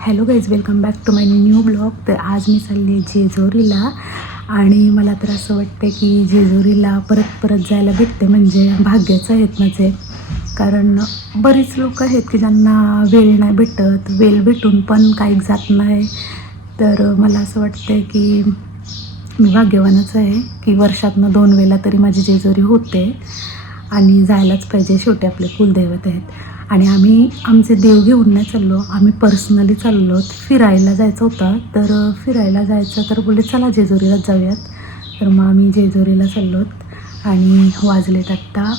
Hello guys welcome back to my new blog. तर आज मी चालली आहे जेजुरीला आणि मला तर असं वाटतं की जेजुरीला परत परत जायला भेटते म्हणजे भाग्याचं आहेत माझे. कारण बरेच लोक आहेत की ज्यांना वेळ नाही भेटत वेळ भेटून पण काही जात नाही. तर मला असं वाटतं की मी भाग्यवानच आहे की वर्षातनं दोन वेळा तरी माझी जेजुरी होते आणि जायलाच पाहिजे शेवटी आपले कुलदैवत आहेत. आणि आम्ही आमचे देव घेऊन नाही चाललो. आम्ही पर्सनली चाललो. फिरायला जायचं होतं. तर फिरायला जायचं तर बोलले चला जेजुरीला जाऊयात. तर मग आम्ही जेजुरीला चाललोत आणि वाजलेत आत्ता.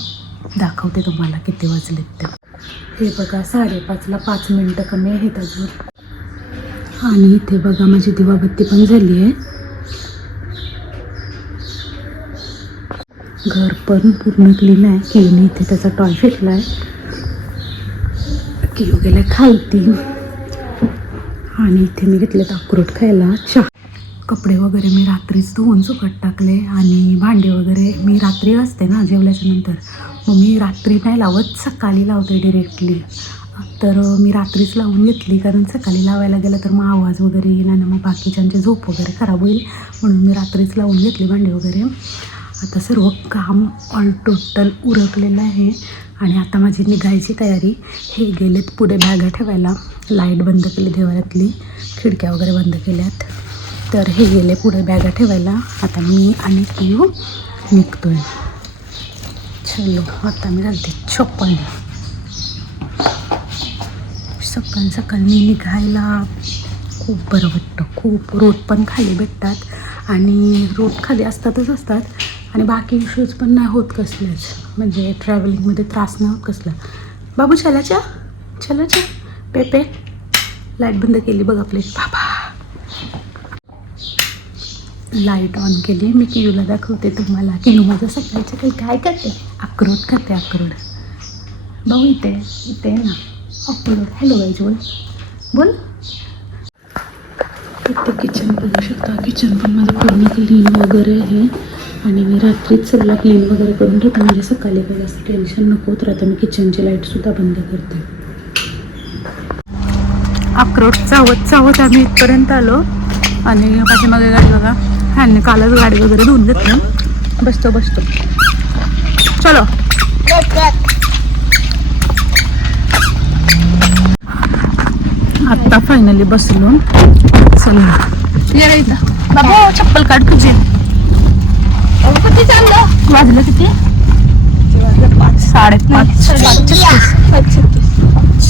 दाखवते तुम्हाला किती वाजलेत ते. हे बघा साडेपाचला पाच मिनटं कमी आहेत अजून. आणि इथे बघा माझी दिवाबत्ती पण झाली आहे. घर पण पूर्ण क्लीन आहे. क्लीन इथे त्याचा टॉय फेकला आहे कियू गेलाय खालती. आणि इथे मी घेतलेत अक्रोट खायला चहा. कपडे वगैरे मी रात्रीच धुवून सुकट टाकले आणि भांडे वगैरे मी रात्री असते ना जेवल्याच्या नंतर. मग मी रात्री नाही लावत सकाळी लावते डिरेक्टली तर मी रात्रीच लावून घेतली कारण सकाळी लावायला गेलं तर मग आवाज वगैरे येईल आणि मग बाकीच्यांची झोप वगैरे खराब होईल. म्हणून मी रात्रीच लावून घेतली भांडे वगैरे. आता सर्व काम ऑल टोटल उरकलेलं आहे. आणि आता माझी निघायची तयारी. हे गेलेत पुढे बॅगा ठेवायला. लाइट बंद केली देवाऱ्यातली खिडक्या वगैरे बंद केल्यात. तर हे गेले पुढे बॅगा ठेवायला. आता मी आणि पियू निघतोय. चलो आता मी घालते चप्पल सकाळ सकाळी निघायला. खूप बरं वाटतं. खूप रोड पण खाली भेटतात. आणि रोड खाली असतातच असतात. आणि बाकी इश्यूज पण नाही होत कसलेच. म्हणजे ट्रॅव्हलिंगमध्ये त्रास नाही होत कसला. बाबू चलाच्या? चलाच्या? पेपे लाइट बंद केली बघ आपली. बाबा. लाइट ऑन केली. मी कियूला दाखवते तुम्हाला. कियू माझं सकाळच्या काही काय करते? अक्रोड खाते अक्रोड भाऊ इथे इथे आहे ना. अक्रोड हॅलो गाईज बोल. बोल. इथे किचन बघू शकता. किचन पण माझं पूर्ण क्लीन वगैरे आहे. आणि मी रात्रीच सगळं क्लीन वगैरे करून ठेवते. म्हणजे सकाळी काही जास्त टेन्शन नको. तर आता मी किचनची लाईटसुद्धा बंद करते. अक्रोड चावत चावत आम्ही इथपर्यंत आलो. आणि पाठीमागे गाडी बघा. ह्यांनी कालच गाडी वगैरे धुवून घेतली. बसतो बसतो. चलो. आत्ता फायनली बसलो. चला. ये बाबा चप्पल काढ तुझी. किती चाललं वाजलं किती पाच साडेपाच पाच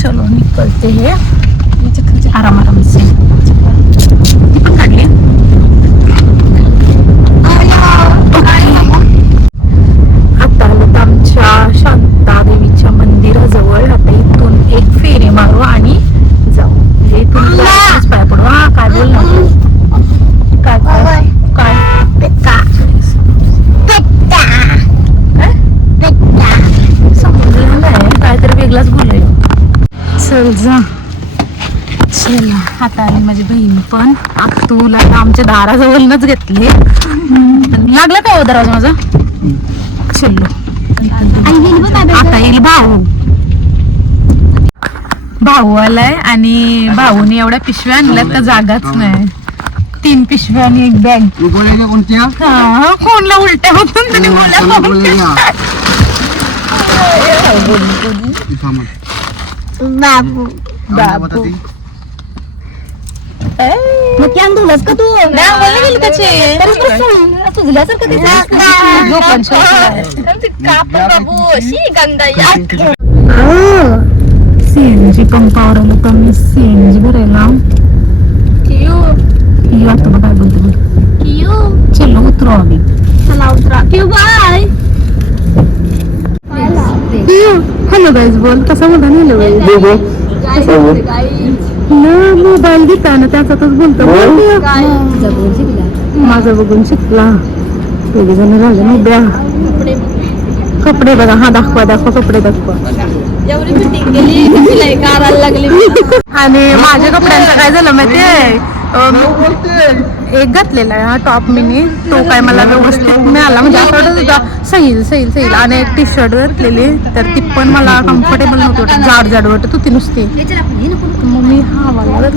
चलो निकलते हे। आराम आराम से ती पण काढली आता आलो तर आमच्या शांतादेवीच्या मंदिराजवळ आता इथून एक फेरी मारू आणि जाऊ म्हणजे इथून जायचंच पाय पडू हा काय बोल ना काय काय काय काय समजलं नाही काहीतरी वेगळाच बोलाय चल जा चला आता आली माझी बहीण पण तुला आमच्या दाराजवळनच घेतली. लागला काय हो दरवाजा माझा? चलो आता येईल भाऊ. भाऊ आलाय आणि भाऊने एवढ्या पिशव्या आणल्यात का जागाच नाही. तीन पिशव्या आणि एक बॅग. हा फोनला उलट्या होतून त्याने बोला गोळ्या बाबू बाबू. मग त्यान धुलस का तू? सीएनजी पंपावर आलो तर मी सीएनजी भरायला. ही आता बघा बोलते बघ. चलो उतरो आम्ही. हॅलो गाईज बोल. कसा म्हणता हॅलो गाईज मोबाईल घेता ना त्याच्यातच बोलतो. माझं बघून शिकला. दोघे जण झाले उभ्या. कपडे बघा. हा दाखवा दाखवा कपडे दाखवा. आणि माझ्या कपड्यांचं काय झालं माहितीये? एक घातलेला आहे हा टॉप मिनी तो काय मला व्यवस्थित मिळाला. म्हणजे असं वाटत होता सैल सैल सैल. आणि एक टी शर्ट घातलेली. तर ती पण मला कम्फर्टेबल नव्हती वाटत. जाड जाड वाटत होती नुसती. मग मी हा मला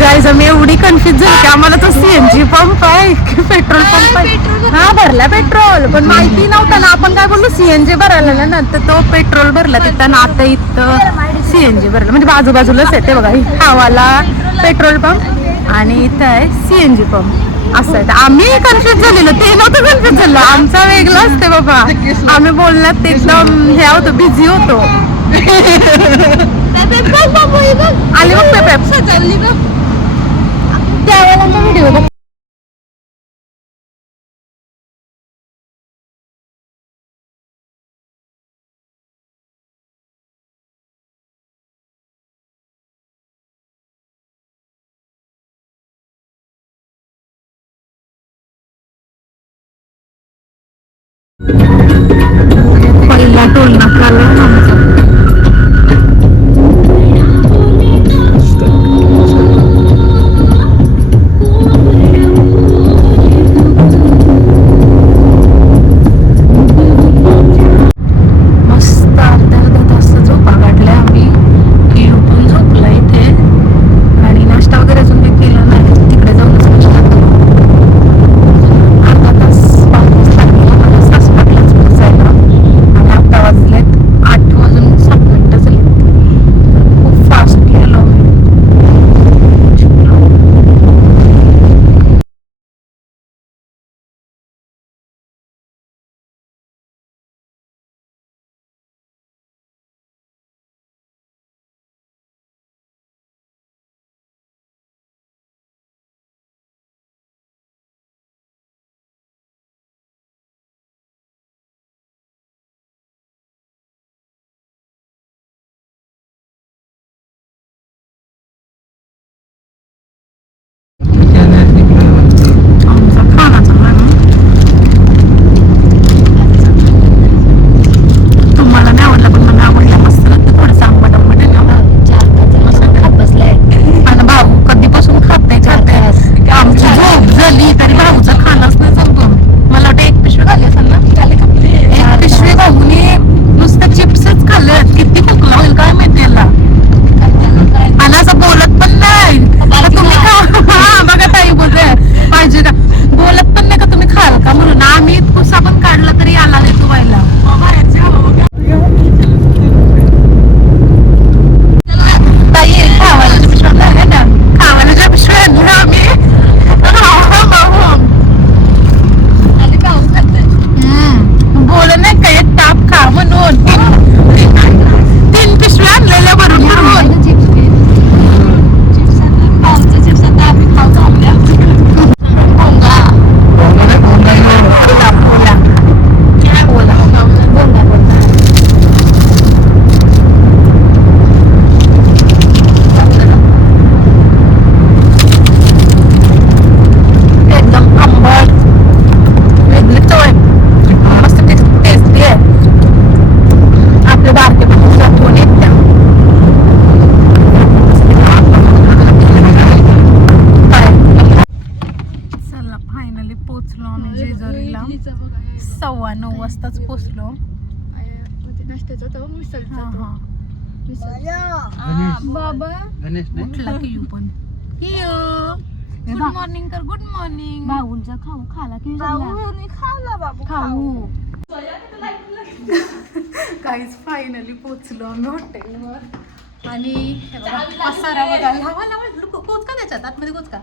गाईज आम्ही एवढी कन्फ्युज झाली की आम्हाला तो सीएनजी पंप आहे की पेट्रोल पंप आहे. हा भरला पेट्रोल पण माहिती नव्हतं ना आपण काय बोललो सीएनजी भरायला ना तर तो पेट्रोल भरला तिथं ना आता इथं सीएनजी भरलं. म्हणजे बाजूबाजूलाच आहे ते बघा हवाला पेट्रोल पंप आणि इथं आहे सीएनजी पंप असं आहे. आम्ही कन्फ्युज झालेलो. ते नव्हतं कन्फ्युज झालं. आमचा वेगळा असते बाबा. आम्ही बोलण्यात एकदम हे होतो बिझी होतो. आली बघ पेप सजवली बघ त्यावेळेला व्हिडिओ बघ पहिला फायनली पोचलो आम्ही जेजुरीला. सव्वा नऊ वाजताच पोचलो गणेश. बाबा. गणेश नाही. उठला की यू. पण गुड मॉर्निंग कर गुड मॉर्निंग भाऊंचा खाऊ खाला की खाला बाबू खाऊ. काहीच फायनली पोचलो आम्ही हॉटेलवर. आणि पसारा बघा. लावा लावा लुक- कोच का त्याच्यात. आतमध्ये कोच का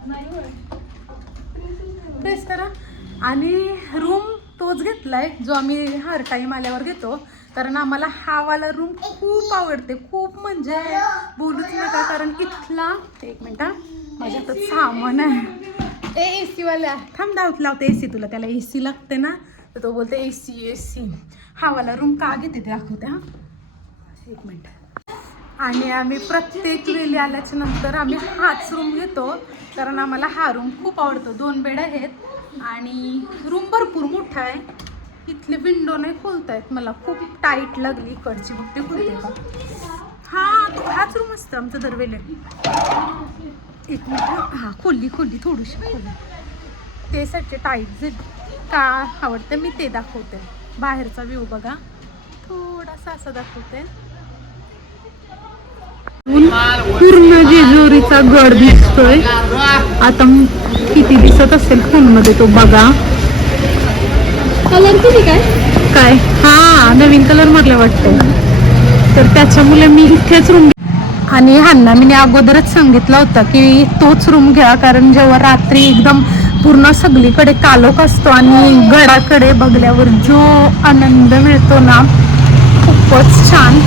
प्रेस करा. आणि रूम तोच घेतला आहे जो आम्ही हर टाईम आल्यावर घेतो. कारण आम्हाला हा वाला रूम खूप आवडते. खूप म्हणजे बोलूच नका कारण इथला एक मिनिट माझ्या हातात सामान आहे. ए ए सी थांब धावत लावते ए सी तुला. त्याला ए सी लागते ना तर तो बोलते ए सी ए सी हा वाला रूम का घेते ते दाखवते हा. एक मिनिट आणि आम्ही प्रत्येक वेळी आल्याच्यानंतर आम्ही हाच रूम घेतो कारण आम्हाला हा रूम खूप आवडतो. दोन बेड आहेत आणि रूम भरपूर मोठा आहे. इथले विंडो नाही खोलत आहेत मला खूप टाईट लागली इकडची. बघ ते खुलते का? हा तो हाच रूम असतं आमचं दरवेळे. एक मिनिट हा. खोलली खोलली. थोडीशी खोलली. ते टाईट जे का आवडतं मी ते दाखवते. बाहेरचा व्ह्यू बघा. थोडासा असा दाखवते. पूर्ण जेजुरीचा गड दिसतोय. आता किती दिसत असेल फोनमध्ये तो बघा. कलर किती काय? काय? हा नवीन कलर मारला वाटतं तर त्याच्यामुळे मी इथेच रूम आणि ह्यांना मी अगोदरच सांगितलं होतं की तोच रूम घ्या कारण जेव्हा रात्री एकदम पूर्ण सगळीकडे कालोख असतो आणि गडाकडे बघल्यावर जो आनंद मिळतो ना खूपच छान.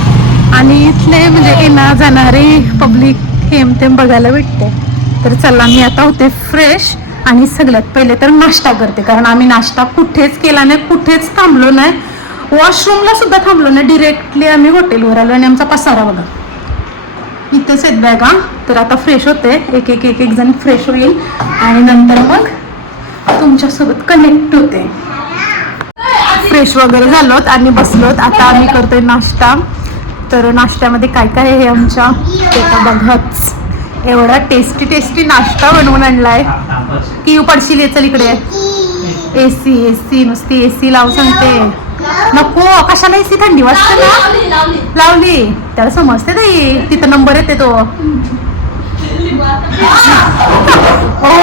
आणि इथले म्हणजे येणार जाणारे पब्लिक हेमतेम बघायला भेटते. तर चला मी आता होते फ्रेश आणि सगळ्यात पहिले तर नाश्ता करते. कारण आम्ही नाश्ता कुठेच केला नाही कुठेच थांबलो नाही. वॉशरूमला सुद्धा थांबलो नाही. डिरेक्टली आम्ही हॉटेलवर आलो आणि आमचा पसारा बघा. इथेच आहेत बॅगा तर आता फ्रेश होते. एक एक एक एक जण फ्रेश होईल. आणि नंतर मग तुमच्यासोबत कनेक्ट होते. फ्रेश वगैरे झालोत आणि बसलोत. आता आम्ही करतोय नाश्ता. तर नाश्त्यामध्ये काय काय आहे आमच्या? ते तर बघाच एवढा टेस्टी टेस्टी नाश्ता बनवून आणलाय. की पडशील ये चल इकडे. ए सी ए सी नुसती ए सी लावू सांगते. नको कशाला ए सी थंडी वाजते ना. लावली. त्याला समजते ताई तिथं नंबर येते तो. हो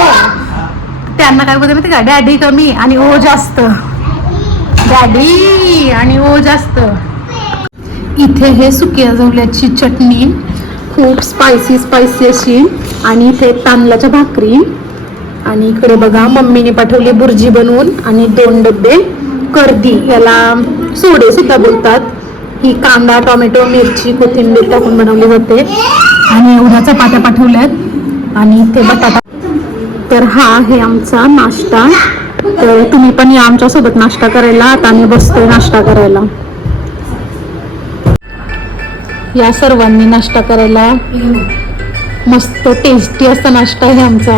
त्यांना काय बोलते माहिती का? डॅडी कमी आणि ओ जास्त. डॅडी आणि ओ जास्त. इथे हे सुक्या जवल्याची चटणी खूप स्पायसी स्पायसी अशी. आणि इथे तांदळाच्या भाकरी. आणि इकडे बघा मम्मीने पाठवली बुर्जी बनवून आणि दोन डबे कर्दी. याला सोडे सुद्धा बोलतात. ही कांदा टोमॅटो मिरची कोथिंबीर टाकून बनवली जाते आणि एवढ्या चपात्या पाठवल्यात. आणि इथे बटाटा. तर हा आहे आमचा नाश्ता. तर तुम्ही पण या आमच्यासोबत नाश्ता करायला. आता आम्ही बसतोय नाश्ता करायला. या सर्वांनी नाश्ता करायला मस्त टेस्टी असा नाश्ता आहे आमचा.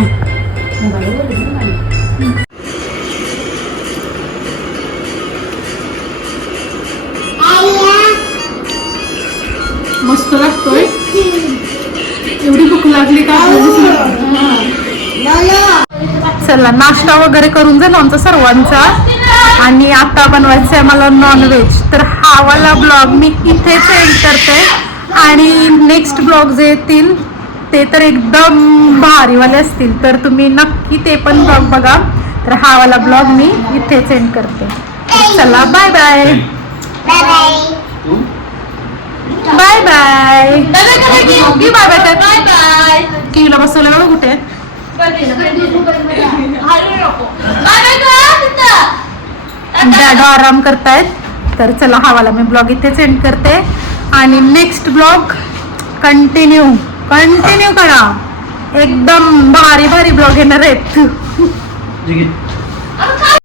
मस्त लागतोय. एवढी भूक लागली का? चला नाश्ता वगैरे करून झाला आमचा सर्वांचा. आणि आता बनवायचं आहे मला नॉनव्हेज तर हा वाला ब्लॉग मी इथेच एंड करते आणि नेक्स्ट ब्लॉग जे येतील ते तर एकदम भारीवाले असतील. तर तुम्ही नक्की ते पण ब्लॉग बघा. तर हा वाला ब्लॉग मी इथेच एंड करते. चला bye bye bye bye bye bye किला बसवलं बघ कुठे. डॅडो आराम करतायत. तर चला हवाला मी ब्लॉग इथेच एंड करते. आणि नेक्स्ट ब्लॉग कंटिन्यू कंटिन्यू करा. एकदम भारी भारी ब्लॉग येणार आहेत.